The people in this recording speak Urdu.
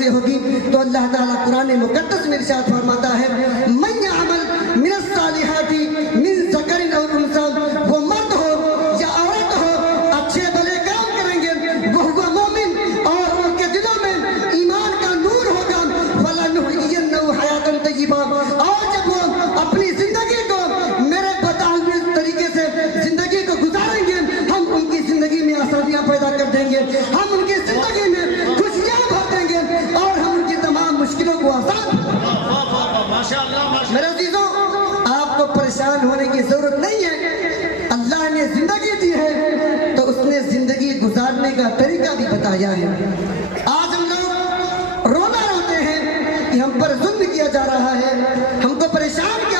سے ہوگی. تو اللہ تعالیٰ قرآن مقدس میں ارشاد فرماتا ہے من یعمل من الصالحات من ذکر او انثی، وہ مرد ہو یا عورت ہو اچھے بھلے کام کریں گے وہ مومن اور ان کے دلوں میں ایمان کا نور ہوگا. فلنحیینہ حیاتا طیبہ، اور جب وہ اپنی زندگی کو میرے بتائے ہوئے طریقے سے زندگی کو گزاریں گے، ہم ان کی زندگی میں آسانیاں پیدا کر دیں گے، ہم ان کی زندگی میں خوشیاں بھر دیں گے اور ہم ان کی تمام مشکلوں کو آسان. میرے عزیزوں، آپ کو پریشان ہونے کی ضرورت نہیں ہے. اللہ نے زندگی دی ہے تو اس نے زندگی گزارنے کا طریقہ بھی بتایا ہے. آج ہم لوگ رونا روتے ہیں کہ ہم پر ظلم کیا جا رہا ہے، ہم کو پریشان کیا